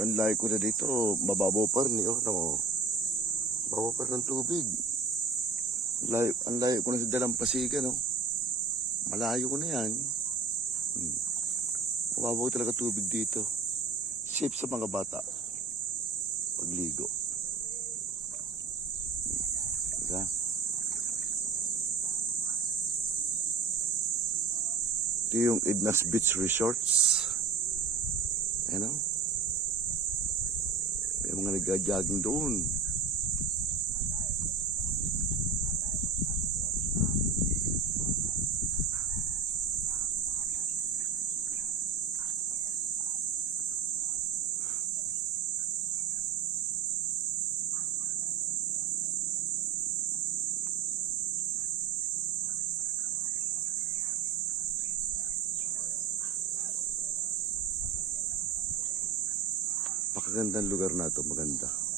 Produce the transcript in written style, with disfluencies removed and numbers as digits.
Ang layo ko na dito, mababaw pa rin, no? Mababaw pa rin ng tubig. Ang layo ko na sa Dalampasigan, no? Malayo ko na yan. Mababaw talaga tubig dito. Safe sa mga bata. Pagligo. Diba? Ito yung Edna's Beach Resorts. Ayan, no? May mga nag-jogging doon. Pakagandang lugar na ito, maganda.